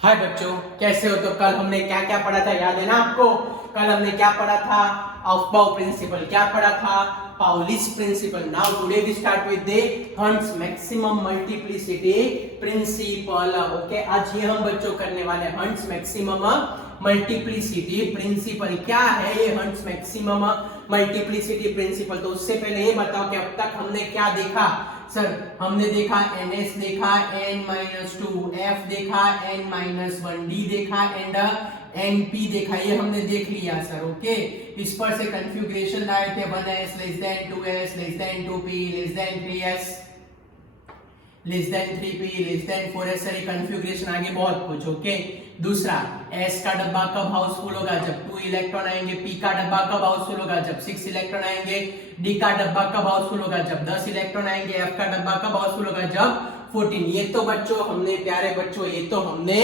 हाय बच्चों, कैसे हो? तो कल हमने क्या क्या पढ़ा था, याद है ना आपको? कल हमने क्या पढ़ा था? Aufbau principle. क्या पढ़ा था? Pauli's principle. Now today we start with the Hund's maximum multiplicity principle. Okay, आज ये हम बच्चों करने वाले हंट्स मैक्सिमम मल्टीप्लिसिटी प्रिंसिपल। क्या है ये हंट्स मैक्सिमम मल्टीप्लिसिटी प्रिंसिपल? तो उससे पहले ये बताओ कि अब तक हमने क्या देखा। सर, हमने देखा ns देखा, n-2, f देखा, n-1, d देखा एंड np देखा। ये हमने देख लिया सर। ओके, इस पर से कन्फिगरेशन लाए थे 1s less than 2s less than 2p less than 3s less than 3p less than 4s। Sir, configuration आगे बहुत कुछ। ओके, दूसरा s का डब्बा कब हाउसफुल होगा? जब 2 इलेक्ट्रॉन आएंगे। p का डब्बा कब हाउसफुल होगा? जब 6 इलेक्ट्रॉन आएंगे। d का डब्बा कब हाउसफुल होगा? जब 10 इलेक्ट्रॉन आएंगे। f का डब्बा कब हाउसफुल होगा? जब 14। ये तो बच्चों हमने, प्यारे बच्चों, ये तो हमने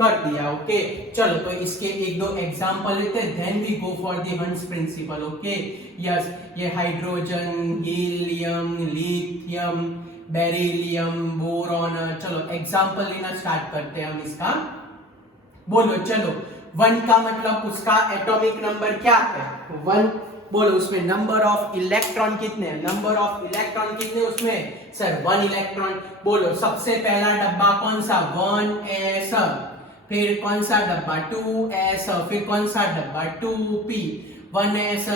कर दिया। ओके, चलो तो इसके एक दो एग्जांपल लेते हैं, then we go for the Hund's principle. Okay, yes, ये hydrogen, helium, lithium, beryllium, boron. चलो एग्जांपल लेना स्टार्ट करते हैं हम इसका। बोलो चलो, 1 का मतलब उसका एटॉमिक नंबर क्या है? 1। बोलो, उसमें नंबर ऑफ इलेक्ट्रॉन कितने? नंबर ऑफ इलेक्ट्रॉन कितने उसमें? Sir 1 electron. बोलो, सबसे पहला डब्बा कौन सा? 1s। फिर कौन सा डब्बा? 2s। फिर कौन सा डब्बा? 2p। 1s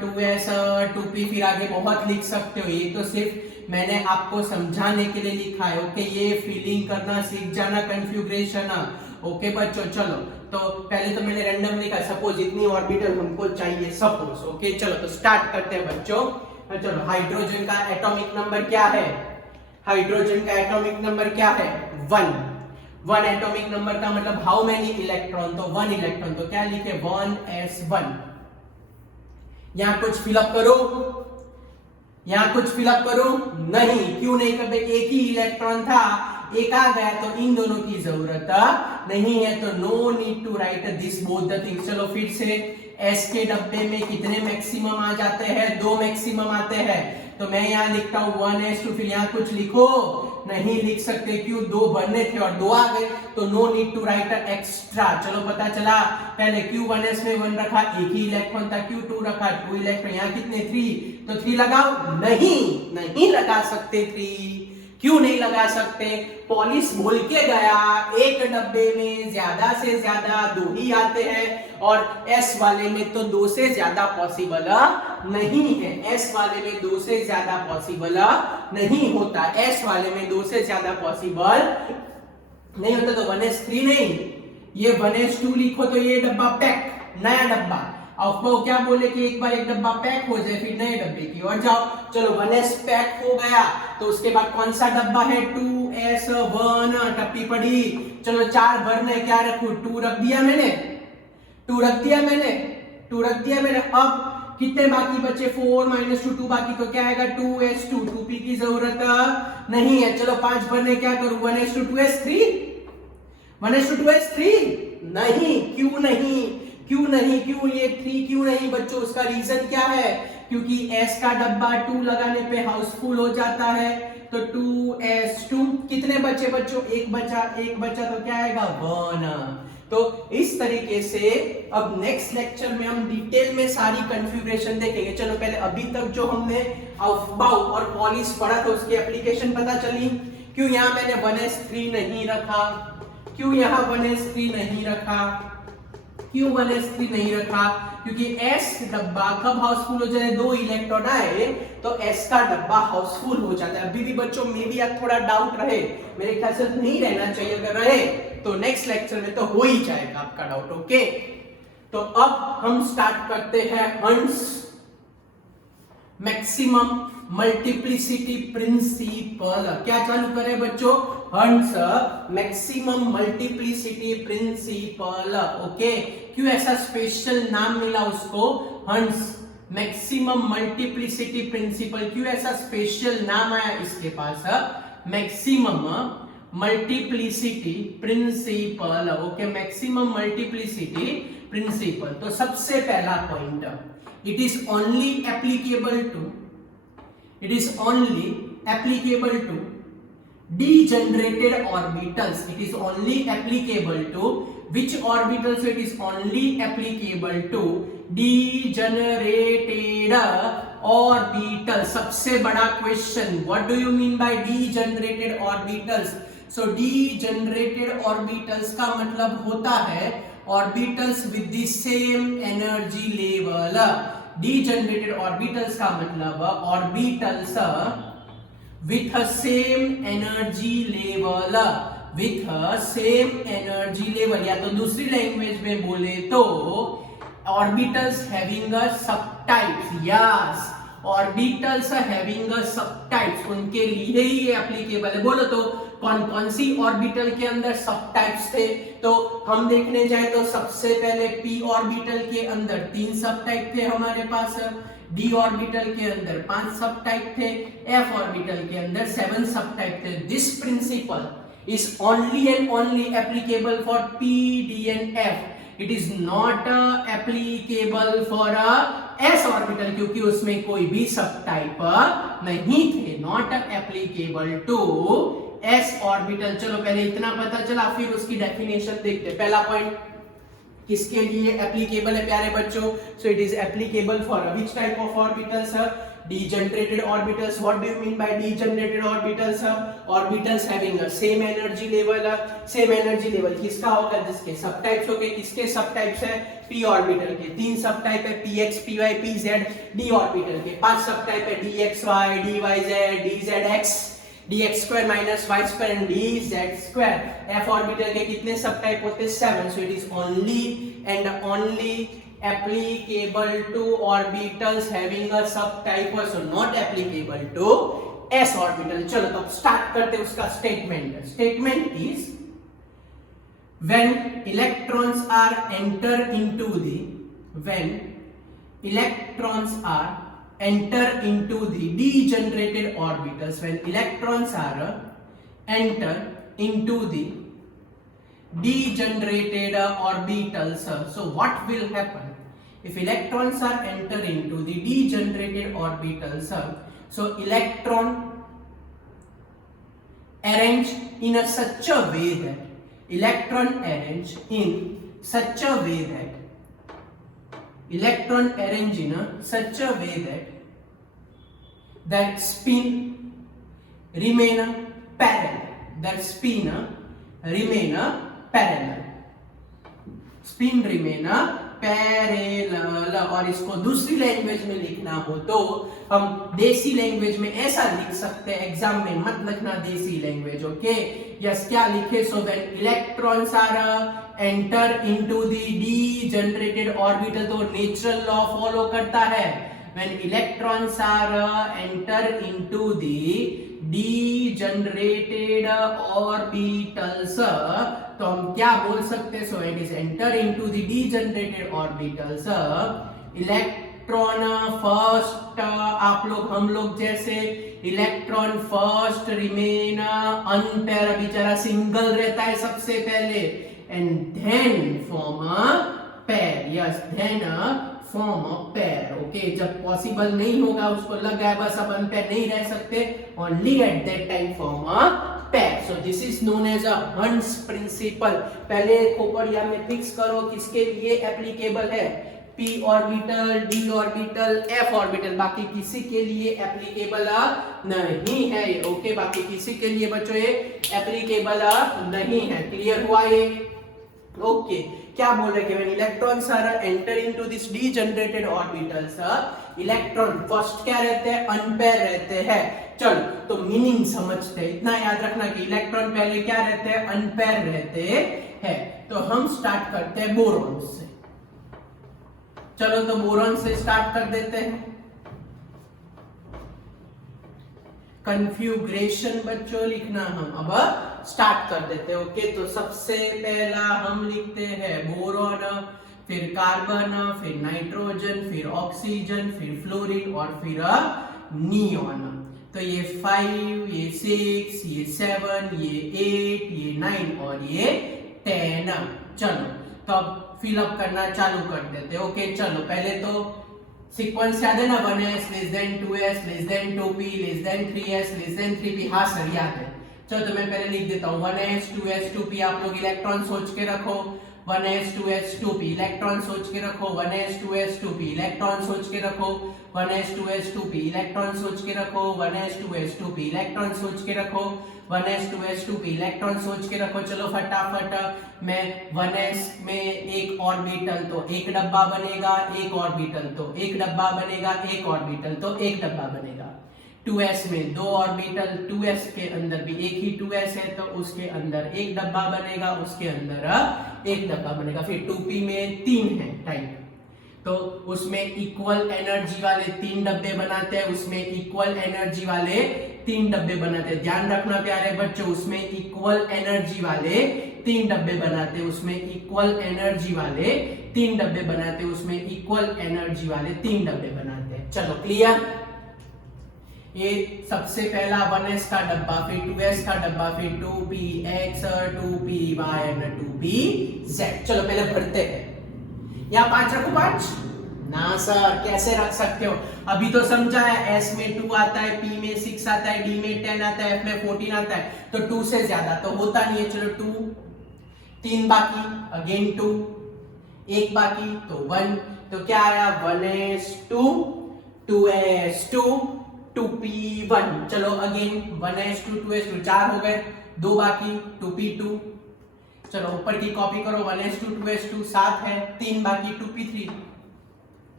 2s 2p। फिर आगे बहुत लिख सकते हो, ये तो सिर्फ मैंने आपको समझाने के लिए लिखा है। ओके, ये फीलिंग करना सीख जाना, कन्फिगरेशन। ओके बच्चों, चलो तो पहले तो मैंने रैंडम लिखा, सपोज इतनी ऑर्बिटल हमको चाहिए, सपोज। ओके, चलो तो स्टार्ट करते हैं बच्चों। चलो, हाइड्रोजन का एटॉमिक नंबर क्या है? हाइड्रोजन का एटॉमिक नंबर क्या है? 1। 1 एटॉमिक नंबर का मतलब हाउ मेनी इलेक्ट्रॉन? तो 1 इलेक्ट्रॉन। तो क्या लिखे? 1s1। यहां कुछ फिलअप करो, यहां कुछ फिलअप करो। नहीं, क्यों नहीं करते? एक ही इलेक्ट्रॉन था, एक आ गया, तो इन दोनों की जरूरत नहीं है, तो no need to write this both the things. चलो फिर से, एस के डब्बे में कितने मैक्सिमम आ जाते हैं? 2 मैक्सिमम आते हैं। तो मैं यहाँ लिखता हूँ 1s2। फिर यहाँ कुछ लिखो? नहीं लिख सकते, क्यों? 2 भरने थे और 2 आ गए, तो no need to write extra. चलो पता चला, पहले Q1s में 1 रखा, एक ही इलेक्ट्रॉन था। Q2 रखा, 2 इलेक्ट्रॉन। यहाँ कितने? 3। तो 3 लगाओ? नहीं लगा सकते 3। क्यों नहीं लगा सकते? पॉलिस भूल के गया, एक डब्बे में ज्यादा से ज्यादा 2 ही आते हैं, और एस वाले में तो 2 से ज्यादा पॉसिबल नहीं है। एस वाले में 2 से ज्यादा पॉसिबल नहीं होता। एस वाले में 2 से ज्यादा पॉसिबल नहीं होता। तो 1s3 नहीं, ये 1s2 लिखो, तो ये डब्बा पैक, नया डब्बा। आपको क्या बोले कि एक बार एक डब्बा पैक हो जाए, फिर नए डब्बे की ओर जाओ। चलो 1s पैक हो गया, तो उसके बाद कौन सा डब्बा है? 2s1। टप्पी पड़ी। चलो 4 भरने, क्या रखूं? 2 रख दिया मैंने, 2 रख दिया मैंने, 2 रख दिया मैंने। अब कितने बाकी बचे? 4 - 2 2 बाकी, तो क्या आएगा? 2s2। 2p की जरूरत नहीं है। चलो 5 भरने, क्या करूं? 1s2 2s3, 1s2 2s3 नहीं। क्यों नहीं? क्यों नहीं? क्यों ये 3 क्यों नहीं बच्चों? उसका रीजन क्या है? क्योंकि s का डब्बा 2 लगाने पे हाउसफुल हो जाता है, तो 2s2। कितने बचे बच्चों? एक बचा, एक बचा, तो क्या आएगा? 1। तो इस तरीके से अब नेक्स्ट लेक्चर में हम डिटेल में सारी कन्फिगरेशन देखेंगे। चलो पहले अभी तक जो हमने ऑफबाउ और पॉलिस पढ़ा था, उसकी एप्लीकेशन पता चली। क्यों यहाँ मैंने 1s3 नहीं रखा? क्यों यहाँ 1s3 नहीं रखा? क्यों 1s3 नहीं रखा? क्योंकि s डब्बा कब हाउसफुल हो जाए? 2 इलेक्ट्रॉन आए, तो s का डब्बा हाउसफुल हो जाता है। अभी भी बच्चों में भी थोड़ा डाउट रहे, मेरे ख्याल से नहीं रहना चाहिए। अगर रहे तो नेक्स्ट लेक्चर में तो हो ही जाएगा आपका डाउट। ओके, तो अब हम स्टार्ट करते हैं हंट्स मैक्सिमम मल्टीप्लिसिटी प्रिंसिपल। क्या चालू करें बच्चों? Hund's maximum multiplicity principle. Okay, क्यों ऐसा स्पेशल नाम मिला उसको? Hund's maximum multiplicity principle. क्यों ऐसा स्पेशल नाम आया इसके पास? Maximum multiplicity principle. Okay, maximum multiplicity principle. तो सबसे पहला point, it is only applicable to degenerated orbitals. It is only applicable to which orbitals? It is only applicable to degenerated orbitals. सबसे बड़ा question, what do you mean by degenerated orbitals? So degenerated orbitals का मतलब होता है orbitals with the same energy level. Degenerated orbitals का मतलब orbitals with a same energy level, with a same energy level, या तो दूसरी लैंग्वेज में बोले तो orbitals having a subtypes. Yes, orbitals having a subtypes, उनके लिए ही ये एप्लीकेबल है. बोलो तो कौन कौन सी ऑर्बिटल के अंदर सब टाइप्स थे? तो हम देखने जाए तो सबसे पहले p ऑर्बिटल के अंदर 3 सब टाइप थे हमारे पास, d ऑर्बिटल के अंदर 5 सब टाइप थे, f ऑर्बिटल के अंदर 7 सब टाइप थे. This principle is only and only applicable for p, d and f. It is not applicable for s orbital, क्योंकि उसमें कोई भी सब टाइप नहीं थे. Not applicable to s orbital. चलो पहले इतना पता चला, फिर उसकी डेफिनेशन देखते. पहला पॉइंट किसके लिए एप्लीकेबल है प्यारे बच्चों? सो it is applicable for which type of orbitals? degenerated orbitals. What do you mean by degenerated orbitals? Orbitals having a same energy level. Same energy level किसका होगा? जिसके सब टाइप्स होंगे. किसके सब टाइप्स है? p ऑर्बिटल के 3 सब टाइप है, px, py, pz. d orbital के 5 सब टाइप है, dxy, dyz, dzx, dx square minus y square and dz square. f orbital के कितने सब टाइप होते हैं? 7. So it is only and only applicable to orbitals having a subtype, so not applicable to s orbital. चलो तो start करते हैं उसका statement. Statement is when electrons are enter into the degenerated orbitals, when electrons are enter into the degenerated orbitals, so what will happen if electrons are enter into the degenerated orbitals? So electron arrange in a such a way that electron arrange in such a way that spin remain parallel. That spin remain parallel. Spin remain parallel. और इसको दूसरी language में लिखना हो तो हम देसी language में ऐसा लिख सकते हैं. एग्जाम में मत लिखना देसी लैंग्वेज. ओके यस, क्या लिखे? So when electrons are enter into the degenerated orbital, तो नेचुरल लॉ फॉलो करता है. When electrons are enter into the degenerated orbitals, तो हम क्या बोल सकते हैं? So it is enter into the degenerated orbitals. Electron first, आप लोग हम लोग जैसे इलेक्ट्रॉन फर्स्ट रिमेन अनपेयर, बेचारा सिंगल रहता है सबसे पहले, and then form a pair. Yes, then form a pair. Okay, जब पॉसिबल नहीं होगा उसको लग गया बस अब अनपेयर नहीं रह सकते, only at that time form a pair. So this is known as a Hund's principle. पहले खोपड़िया में फिक्स करो किसके लिए एप्लीकेबल है. p orbital, d orbital, f orbital, बाकी किसी के लिए एप्लीकेबल नहीं है. ओके, बाकी किसी के लिए बच्चों ये एप्लीकेबल नहीं है. क्लियर हुआ ये? ओके, क्या बोल रहे हैं? Electrons are enter into this degenerated orbitals, electron first क्या रहते हैं? अनपेयर रहते हैं. चलो तो मीनिंग समझते हैं. इतना याद रखना कि इलेक्ट्रॉन पहले क्या रहते हैं? अनपेयर रहते हैं. तो हम स्टार्ट करते हैं बोरॉन से. चलो तो बोरॉन से स्टार्ट कर देते हैं. कन्फ्यूग्रेशन बच्चों लिखना हम अब स्टार्ट कर देते हैं. ओके, तो सबसे पहला हम लिखते हैं बोरॉन, फिर कार्बन, फिर नाइट्रोजन, फिर ऑक्सीजन, फिर फ्लोरीन और फिर नियॉन. तो ये 5, ये 6, ये 7, ये 8, ये 9 और ये 10. चलो तो अब फिलअप करना चालू कर देते. ओके, चलो पहले तो सीक्वेंस याद है ना? 1s less than 2s less than 2p less than 3s less than 3p. हाँ सर याद है. चलो तो मैं पहले लिख देता हूँ 1s2s2p। आप लोग इलेक्ट्रॉन सोच के रखो, 1s2s2p इलेक्ट्रॉन सोच के रखो, 1s2s2p इलेक्ट्रॉन सोच के रखो, 1s2s2p इलेक्ट्रॉन सोच के रखो, 1s2s2p इलेक्ट्रॉन सोच के रखो, 1s2s2p इलेक्ट्रॉन सोच के रखो। चलो फटाफट मैं 1s में एक ऑर्बिटल तो एक डब्बा बनेगा, एक ऑर्बिटल तो एक डब्बा बनेगा, एक ऑर्बिटल तो एक डब्बा बनेगा। 2s में दो ऑर्बिटल, 2s के अंदर भी एक ही 2s है तो उसके अंदर एक डब्बा बनेगा, उसके अंदर एक डब्बा बनेगा। फिर 2p में 3 है टाइप, तो उसमें इक्वल एनर्जी वाले 3 डब्बे बनाते हैं, उसमें इक्वल एनर्जी वाले 3 डब्बे बनाते हैं। ध्यान रखना प्यारे बच्चों, उसमें इक्वल एनर्जी वाले 3 डब्बे बनाते हैं, उसमें इक्वल एनर्जी वाले 3 डब्बे बनाते हैं, उसमें इक्वल एनर्जी वाले 3 डब्बे बनाते हैं। चलो क्लियर। ये सबसे पहला 1s का डब्बा, फिर 2s का डब्बा, फिर 2px 2py और 2pz। चलो पहले भरते हैं। यहाँ 5 रखो 5 ना सर, कैसे रख सकते हो? अभी तो समझा है, s में 2 आता है, p में 6 आता है, d में 10 आता है, f में 14 आता है, तो 2 से ज्यादा तो होता नहीं है। चलो 2, 3 बाकी, अगेन 2, 1 बाकी तो 1, तो क्या आया 1s2 2s2 2p1। चलो अगेन 1s2 2s2 4 हो गए, 2 बाकी 2p2। चलो ऊपर की कॉपी करो, 1s2 2s2 7 है, 3 बाकी 2p3।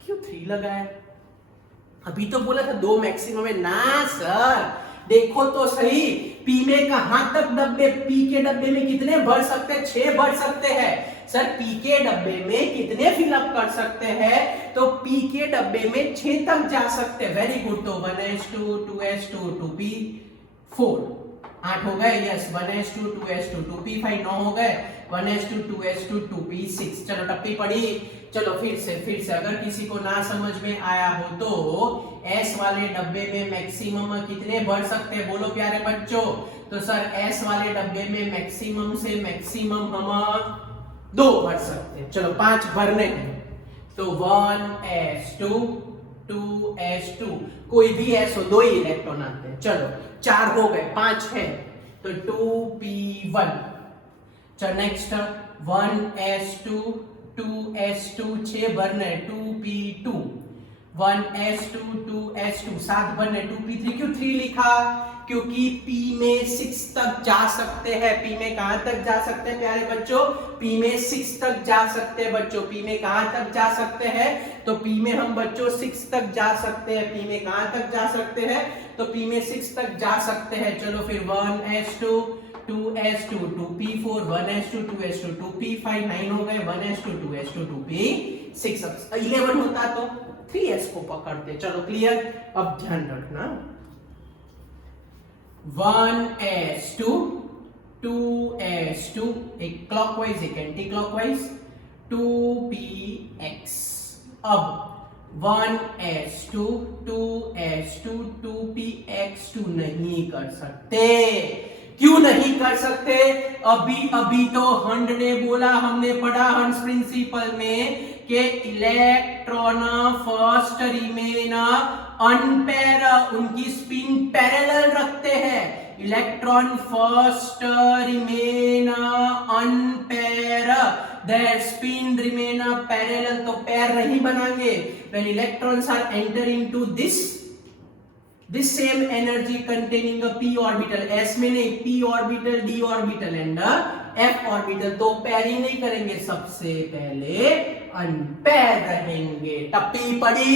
क्यों 3 लगाया? अभी तो बोला था 2 मैक्सिमम है ना सर, देखो तो सही, p में कहां तक डब्बे, p के डब्बे में कितने भर सकते हैं? 6 भर सकते हैं सर। p के डब्बे में कितने फिलअप कर सकते हैं? तो p के डब्बे में 6 तक जा सकते हैं। Very good. तो 1s2 2s2 2p4 8 हो गए, यस 1s2 2s2 2p5 9 हो गए, 1s2 2s2 2p6। चलो टप्पी पड़ी। चलो फिर से अगर किसी को ना समझ में आया हो तो s वाले डब्बे में मैक्सिमम कितने भर सकते हैं बोलो प्यारे बच्चों? तो सर s वाले डब्बे में मैक्सिमम से मैक्सिमम हम 2 भर सकते हैं। चलो 5 भरने हैं, तो 1s2 2s2, कोई भी s हो, 2 ही इलेक्ट्रॉन आते हैं। चलो 4 हो गए, 5 है तो 2p1। चलो नेक्स्ट 1s2 2s2 6 भरने, 2p2 1s2 2s2 7 भरने, 2p3। क्यों 3 लिखा? क्योंकि p में 6 तक जा सकते हैं। p में कहां तक जा सकते हैं प्यारे बच्चों? p में 6 तक जा सकते हैं बच्चों। p में कहां तक जा सकते हैं? तो p में हम बच्चों 6 तक जा सकते हैं। p में कहां तक जा सकते हैं? तो p में 6 तक जा सकते हैं। चलो फिर 1s2 2s2 2p4 1s2 2s2 2p5 9 हो गए, 1s2 2s2 2p6। 11 होता तो 3s को पकड़ते। चलो क्लियर। अब ध्यान रखना, 1s2 2s2 एक क्लॉकवाइज एक एंटी क्लॉकवाइज, 2px। अब 1s2 2s2 2px2 नहीं कर सकते। क्यों नहीं कर सकते? अभी तो हंड ने बोला, हमने पढ़ा हंस प्रिंसिपल में कि इलेक्ट्रॉन फर्स्ट रिमेन अनपेयर, उनकी स्पिन पैरेलल रखते हैं। Electron first remain unpaired, their spin remain parallel, तो पैर नहीं बनाएंगे। when electrons are enter into this same energy containing a p orbital, s में नहीं, p orbital d orbital and f orbital, तो पैरिंग नहीं करेंगे, सबसे पहले अनपेयर रहेंगे। टप्पी पड़ी।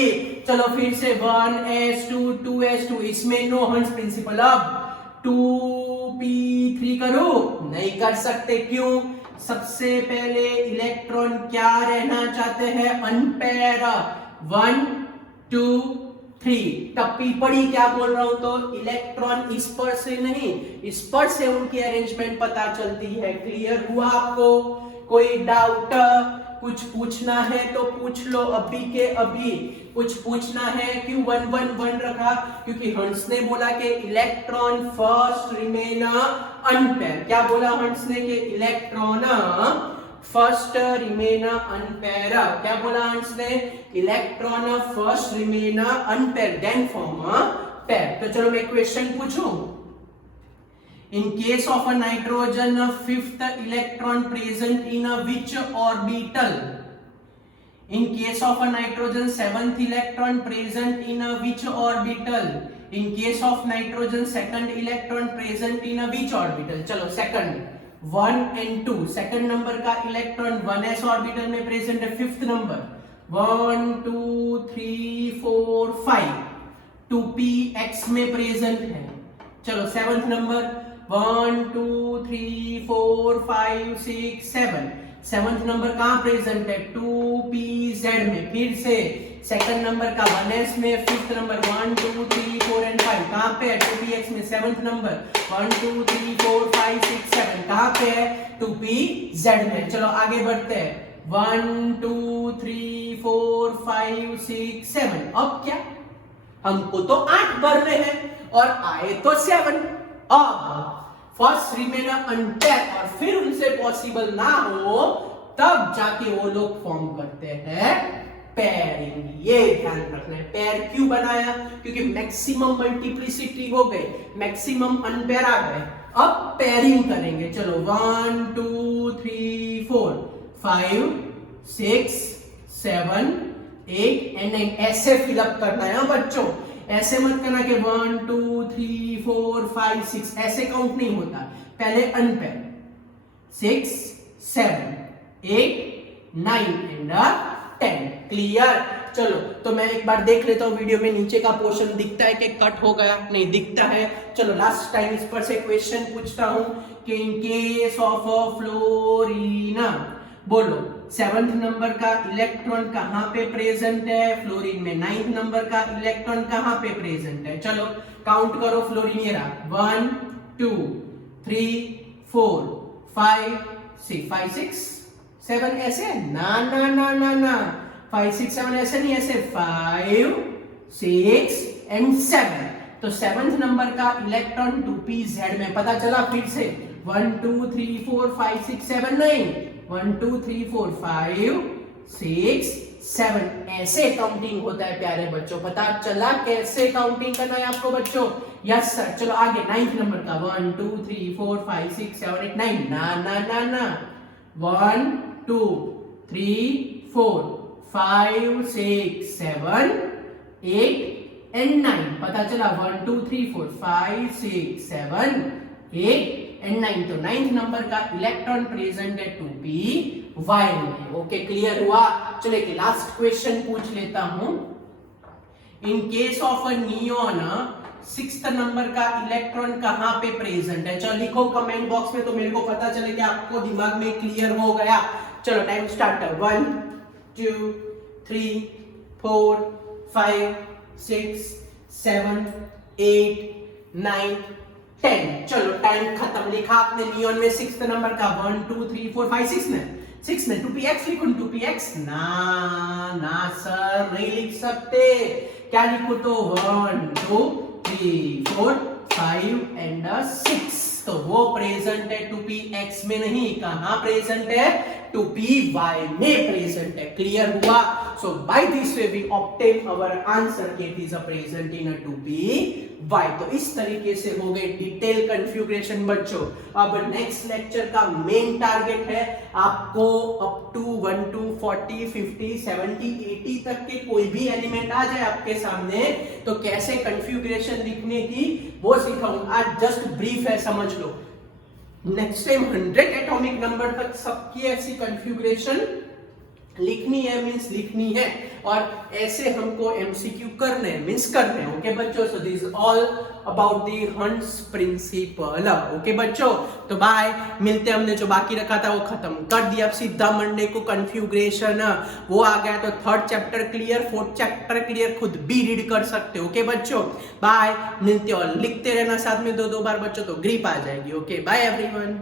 चलो फिर से 1s2 2s2, इसमें नो हंस प्रिंसिपल। अब 2p3 करो, नहीं कर सकते। क्यों? सबसे पहले इलेक्ट्रॉन क्या रहना चाहते हैं? अनपेयर। 1 2 3 टप्पी पड़ी। क्या बोल रहा हूं? तो इलेक्ट्रॉन इस पर से नहीं, इस पर से उनकी अरेंजमेंट पता चलती है। क्लियर हुआ आपको? कोई डाउट? कुछ पूछना है तो पूछ लो अभी के अभी। कुछ पूछना है? क्यों 1 1 1 रखा? क्योंकि हंस ने बोला कि इलेक्ट्रॉन फर्स्ट रिमेन अनपेयर। क्या बोला हंस ने? कि इलेक्ट्रॉन फर्स्ट रिमेन अनपेयर। क्या बोला हंस ने? Electron first remain unpaired then form pair. तो चलो मैं क्वेश्चन पूछूं। In case of a nitrogen, fifth electron present in a which orbital? In case of a nitrogen, seventh electron present in a which orbital? In case of nitrogen, second electron present in a which orbital? चलो second 1 and 2, second number का electron 1s orbital में present है, fifth number 1 2 3 4 5 2px में present है। चलो seventh number 1 2 3 4 5 6 7, seventh number कहां present है? 2pz में। फिर से सेकंड नंबर का 1s में, फिफ्थ नंबर 1 2 3 4 एंड 5 कहां पे है? 2px में। सेवंथ नंबर 1 2 3 4 5 6 7 कहां पे है? 2pz में। चलो आगे बढ़ते हैं, 1 2 3 4 5 6 7। अब क्या, हमको तो 8 भरने हैं और आए तो 7। अब फर्स्ट रिमेन अनपेयर और फिर उनसे पॉसिबल ना हो तब जाके वो लोग फॉर्म करते हैं पेयरिंग। ये ध्यान रखना है। पेयर क्यों बनाया? क्योंकि मैक्सिमम मल्टीप्लिसिटी हो गई, मैक्सिमम अनपेयर आ गए, अब पेयरिंग करेंगे। चलो 1 2 3 4 5 6 7 8 एंड 9 ऐसे फिलअप करना है बच्चों। ऐसे मत करना कि 1 2 3 4 5 6 ऐसे काउंट नहीं होता, पहले अनपेयर 6 7 8 9 एंड 10। क्लियर? चलो तो मैं एक बार देख लेता हूं वीडियो में, नीचे का पोर्शन दिखता है कि कट हो गया? नहीं दिखता है। चलो लास्ट टाइम इस पर से क्वेश्चन पूछता हूं कि इन केस ऑफ फ्लोरीन, बोलो सेवंथ नंबर का इलेक्ट्रॉन कहां पे प्रेजेंट है? फ्लोरीन में। नाइन्थ नंबर का इलेक्ट्रॉन कहां पे प्रेजेंट है? चलो काउंट करो फ्लोरीन। ये रहा 1 2 3 4 5 6 5 6 7 ऐसे ना ना ना ना ना 5 6 7 ऐसे नहीं, ऐसे 5 6 एंड 7। तो सेवंथ नंबर का इलेक्ट्रॉन 2pz में। पता चला? फिर से 1 2 3 4 5 6 7 9 1 2 3 4 5 6 7 ऐसे काउंटिंग होता है प्यारे बच्चों। पता चला कैसे काउंटिंग करना है आपको बच्चों? Yes sir. चलो आगे नाइन्थ नंबर का 1 2 3 4 5 6 7 8 9 ना ना ना ना 1 2 3 4 5 6 7 8 एंड 9। पता चला 1 2 3 4 5 6 7 8 एंड 9। तो नाइन्थ नंबर का इलेक्ट्रॉन प्रेजेंट है 2p में। ओके क्लियर हुआ? चलो एक लास्ट क्वेश्चन पूछ लेता हूं। In case of a neon, sixth number का इलेक्ट्रॉन कहां पे प्रेजेंट है? चलो लिखो कमेंट बॉक्स में तो मेरे को पता चले कि आपको दिमाग में क्लियर हो गया। चलो टाइम स्टार्ट। 1 2 3 4 5 6 7 8 9 10। चलो टाइम खत्म। लिखा आपने नियॉन में सिक्स्थ नंबर का 1 2 3 4 5 6 में 2px लिखो। 2px ना ना सर नहीं लिख सकते। क्या लिखो? तो 1 2 3 4 5 एंड 6। तो वो प्रेजेंट है 2px में नहीं, कहां प्रेजेंट है? 2py में प्रेजेंट है। क्लियर हुआ? So by this way we obtain our answer कि it is present in a 2py। तो इस तरीके से हो गए डिटेल कन्फिगरेशन बच्चों। अब नेक्स्ट लेक्चर का मेन टारगेट है आपको अप टू 1 to 40 50 70 80 तक के कोई भी एलिमेंट आ जाए आपके सामने तो कैसे कन्फिगरेशन लिखने की वो सिखाऊंगा। आज जस्ट ब्रीफ है, समझ लो। नेक्स्ट टाइम 100 एटॉमिक नंबर तक सबकी ऐसी कन्फिगरेशन लिखनी है, मींस लिखनी है, और ऐसे हमको एमसीक्यू करने मींस करने हैं। ओके बच्चों, so this is all about the Hund's principle. Okay बच्चों, तो बाय। मिलते हैं। हमने जो बाकी रखा था वो खत्म कर दिया। अब सीधा मंडे को कन्फिगरेशन वो आ गया तो third chapter clear, fourth chapter clear, खुद भी रीड कर सकते हो। ओके बच्चों बाय। मिलते हैं और लिखते रहना साथ में 2-2 बार बच्चों तो ग्रिप आ जाएगी। Okay bye everyone.